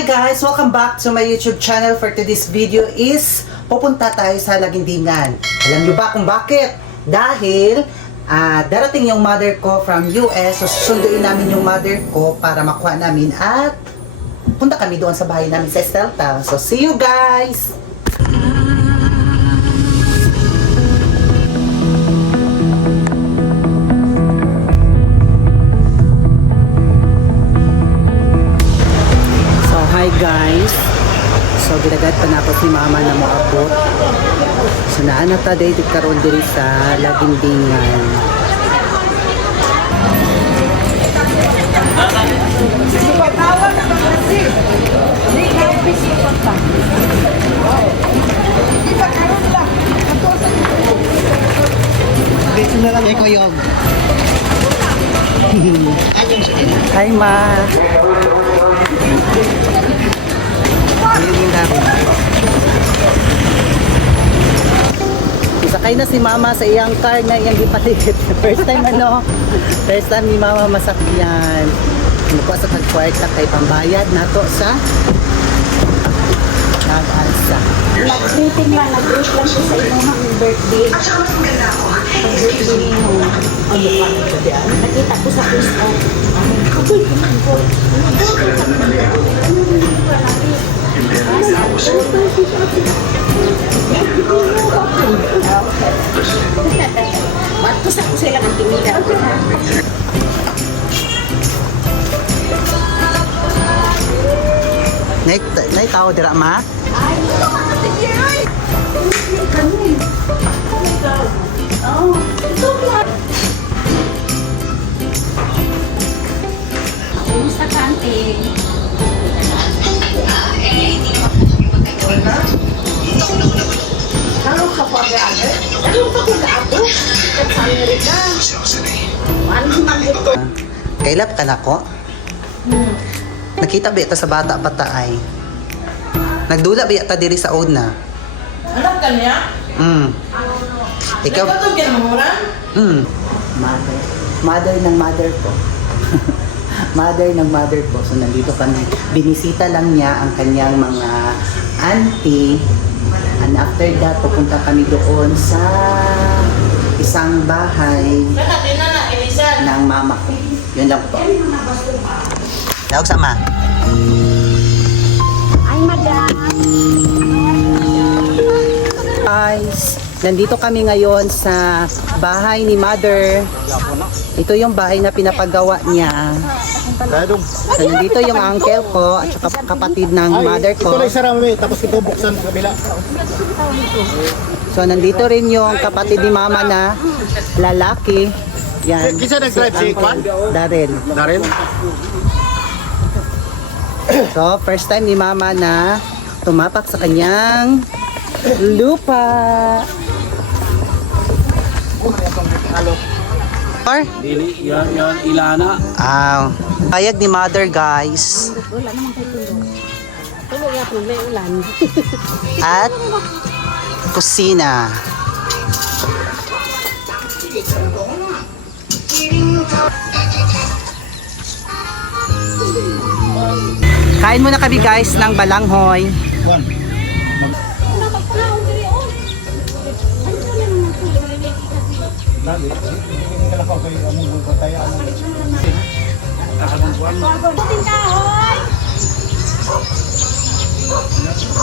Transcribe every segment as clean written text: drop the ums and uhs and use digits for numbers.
Hi guys! Welcome back to my YouTube channel. For today's video is pupunta tayo sa Lagindingan. Alam niyo ba kung bakit? Dahil darating yung mother ko from US. So susunduin namin yung mother ko para makuha namin at punta kami doon sa bahay namin sa Estelta. So see you guys! Hi guys! So gilagad pa na ako si mama na maabot. So naanata day di karon diri sa Lagindingan. Eko yog. Hi ma. Sakay na si mama sa iyang car na iyang gipalit. First time ni mama masakyan. Mukuha sa tagkwarta kay pambayad nato sa nag-alsa. Nag-greeting lang, nag-greet lang siya sa inyong birthday. At saka mas maganda ako. Pag-greeting mo. Nakita ko sa Facebook. Ako'y kuman ko. Batos ako sila ng tinila. Nay tao dira ma? Ay, ito ka natin ay! Kanin. Oh, ito ka. Kumusta ka, ante? Kalau ka po agad? Kalau ka po agad? Sa Amerika. Ano man dito? Kailap ka na ko? Nakita ba ito sa bata pataay? Nagdula ba ito diri sa una? Anak ka niya? Ikaw? Ikaw ito ginamuran? Mother ng mother ko. Mother ng mother ko. So nandito kami. Binisita lang niya ang kanyang mga auntie. And after that, pupunta kami doon sa isang bahay Elisan. ng mama ko. Yun lang po. Tawag sama. Ay, madam. Guys, nandito kami ngayon sa bahay ni mother. Ito yung bahay na pinapagawa niya. So, nandito yung uncle ko at saka kapatid ng mother ko. Ito lang isa rami, tapos ito buksan sa kabila. So, nandito rin yung kapatid ni mama na lalaki. Yan. Kisa nag-drive si Kwan? Darren. Darin? So, first time ni mama na tumapak sa kanyang lupa. Or? Dili, yan, Ilana. Payag ni mother guys. Wala naman kayo tulong. Tulong ya, may ulan. At kusina. Kain muna kami guys ng balanghoy. Kwan.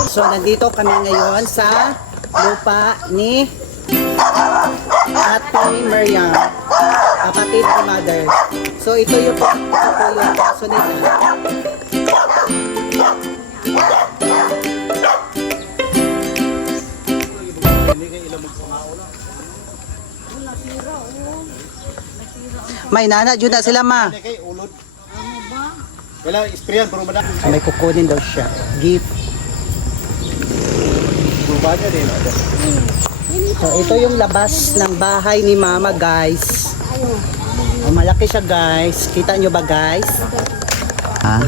So nandito kami ngayon sa lupa ni Ate Mariam, kapatid ni mother. So ito yung kaso nila. May nana, dyan na sila ma. Kay ulod. Wala, isprayan, pero madami. May kukunin daw siya. Gift. Bubanya din. So ito yung labas ng bahay ni mama guys. Oh, malaki siya guys. Kita nyo ba guys? Ha?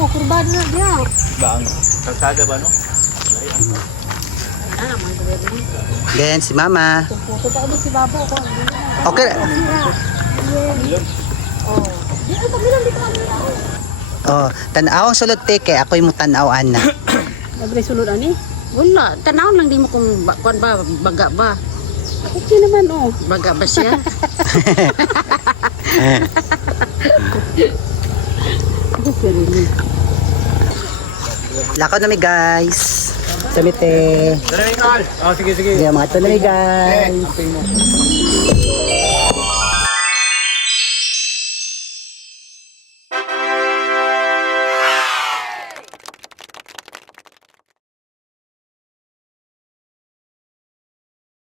Oh, kurbado na diya. Bang, kalsada ba no? Then si mama. Puto pa ulit si Babo ko. Okay. Oh. Dito pa bilang dito kami. Oh, tan-awang sulod te kay ako'y mo tan-awan na. Libre sulod ani? Wala, tanaw lang di mo kung kuan ba, baga ba. Okay naman oh. Baga ba siya? Okay rin. Lakaw na mi guys. Samite. Oh, sige, sige. Sige mga ito na mi guys. Amping mo.